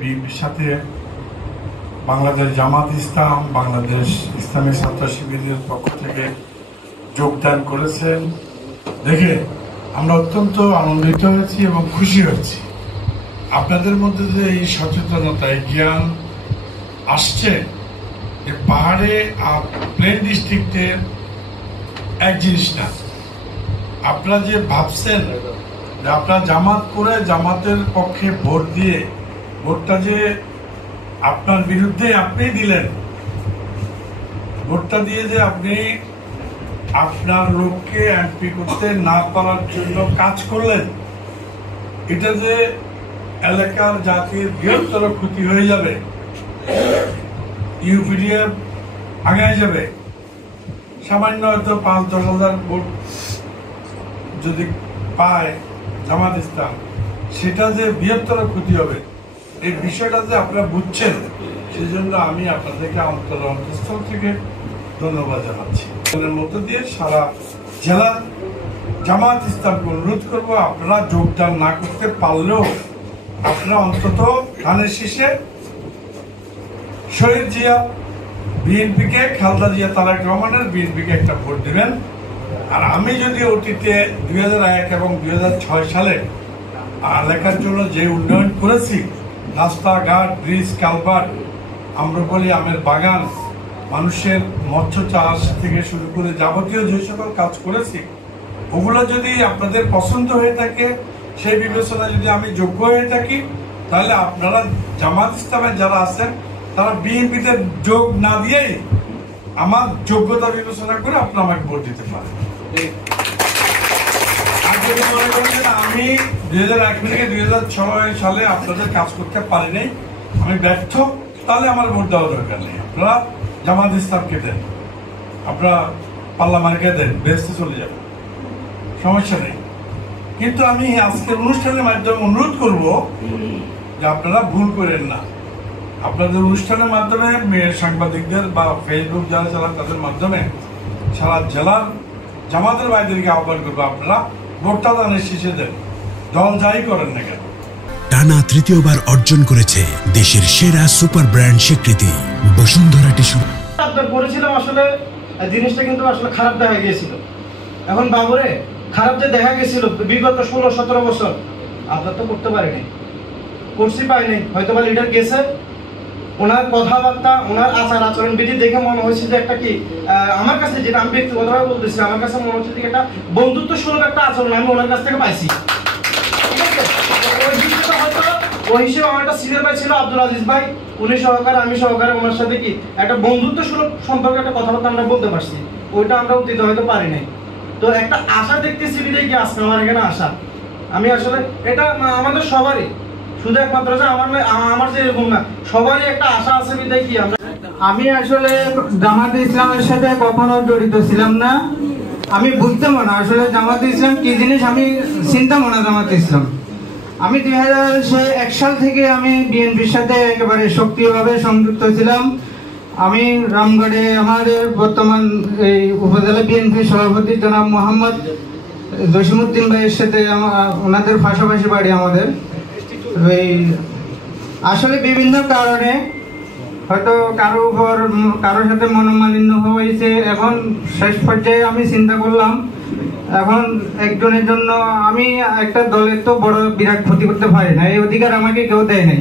বিএনপির সাথে বাংলাদেশ জামাত ইসলাম, বাংলাদেশ ইসলামী ছাত্র শিবিরের পক্ষ থেকে যোগদান করেছেন দেখে আমরা অত্যন্ত আনন্দিত হয়েছি এবং খুশি হয়েছি। আপনাদের মধ্যে যে এই সচেতনতা, এই জ্ঞান আসছে যে পাহাড়ে আর প্লেন ডিস্ট্রিক্টের এক জিনিস না। আপনারা যে ভাবছেন যে আপনারা জামাত করে জামাতের পক্ষে ভোট দিয়ে ভোটটা যে আপনার বিরুদ্ধে আপনি দিলেন, ভোটটা দিয়ে যে আপনি আপনার লোককে এমপি করতে না পারার জন্য কাজ করলেন, এটা যে এলাকার জাতির বৃহত্তর ক্ষতি হয়ে যাবে, ইউপিডিএফ আগায় যাবে, সামান্য হয়তো ৫-১০ হাজার ভোট যদি পায় জামাত ইসলাম, সেটা যে বৃহত্তর ক্ষতি হবে, এই বিষয়টা যে আপনারা বুঝছেন, সেই জন্য আমি আপনাদেরকে অন্তঃস্থল থেকে ধন্যবাদ জানাচ্ছি। এর মধ্য দিয়ে সারা জেলার জামাত ইসলামকে অনুরোধ করব, আপনারা যোগদান না করতে পারলেও আপনারা অন্তত ধানের শীষে শহীদ জিয়া বিএনপিকে, খালেদা জিয়া তারেক রহমানের বিএনপিকে একটা ভোট দিবেন। আর আমি যদি অতীতে ২০০১ এবং ২০০৬ সালে এলাকার জন্য যে উন্নয়ন করেছি, রাস্তাঘাট, ব্রিজ, কালভার্ট, আম্রপলি, আমের বাগান, মানুষের মৎস্য চাষ থেকে শুরু করে যাবতীয় যে সকল কাজ করেছি, ওগুলো যদি আপনাদের পছন্দ হয়ে থাকে, সেই বিবেচনা যদি আমি যোগ্য হয়ে থাকি, তাহলে আপনারা জামাত ইসলামের যারা আছেন তারা বিএনপিতে যোগ না দিয়েই আমার যোগ্যতা বিবেচনা করে আপনারা আমাকে ভোট দিতে পারেন। আর যদি মনে করেন আমি ২০০১ থেকে ২০০৬ সালে আপনাদের কাজ করতে পারি নাই, আমি ব্যর্থ, তাহলে আমার ভোট দেওয়া দরকার নেই। আপনারা জামাত ইসলামকে দেন, আপনারা পার্লামেন্টকে দেন, বেহেশতে চলে যাবেন, সমস্যা নেই। কিন্তু আমি আজকের অনুষ্ঠানের মাধ্যমে অনুরোধ করব যে আপনারা ভুল করেন না। আপনাদের অনুষ্ঠানের মাধ্যমে মেয়ের সাংবাদিকদের বা ফেসবুক যারা চালান তাদের মাধ্যমে সারা জেলার জামাতের ভাইদেরকে আহ্বান করবো, আপনারা ভোটটা দানের শীষে দেন, দল যাই করেন না কেন। টানা তৃতীয়বার অর্জন করেছে দেশের সেরা সুপার ব্র্যান্ড স্বীকৃতি বসুন্ধরা টিস্যু। আপনার করেছিলাম, আসলে জিনিসটা কিন্তু আসলে খারাপ দেখা গিয়েছিল। এখন বাবুরে খারাপ যে দেখা গেছিল বিগত ১৬-১৭ বছর আপনার তো করতে পারিনি, করছি পাইনি, হয়তো বা লিডার গেছে, ওনার কথাবার্তা, ওনার আচার আচরণ বিধি দেখে মনে হয়েছে যে একটা কি, আমার কাছে যেটা আমি ব্যক্তিগতভাবে বলতেছি, আমার কাছে মনে হচ্ছে যে একটা বন্ধুত্ব সুলভ একটা আচরণ আমি ওনার কাছ থেকে পাইছি। ওই হিসেবে আমার একটা সিনিয়র ভাই ছিল আব্দুল আজিজ ভাই, উনি সহকারে আমি সহকারে ওনার সাথে কি একটা বন্ধুত্ব সুলভ সম্পর্কে একটা কথাবার্তা আমরা বলতে পারছি, ওইটা আমরা দিতে হয়তো পারি নাই। তো একটা আশা দেখতেছি বিদায় কি আজকে আমার এখানে আসা, আমি আসলে এটা আমাদের সবারই, শুধু একমাত্র যে আমার যে এরকম না, সবারই একটা আশা আছে বিদায় কি আমি আসলে জামাতে ইসলামের সাথে কখনো জড়িত ছিলাম না, আমি বুঝতাম না আসলে জামাতে ইসলাম কি জিনিস, আমি চিন্তাম না জামাতে ইসলাম। আমি ২০০১ সাল থেকে আমি বিএনপির সাথে একেবারে সক্রিয়ভাবে সংযুক্ত ছিলাম। আমি রামগড়ে আমাদের বর্তমান এই উপজেলা বিএনপির সভাপতি জনাব মোহাম্মদ জসিমউদ্দিন ভাইয়ের সাথে ওনাদের পাশাপাশি বাড়ি আমাদের। আসলে বিভিন্ন কারণে হয়তো কারোর সাথে মনোমালিন্য হয়েছে, এখন শেষ পর্যায়ে আমি চিন্তা করলাম এখন একজনের জন্য আমি একটা দলের তো বড় বিরাট ক্ষতি করতে পারি না, এই অধিকার আমাকে কেউ দেয় নাই।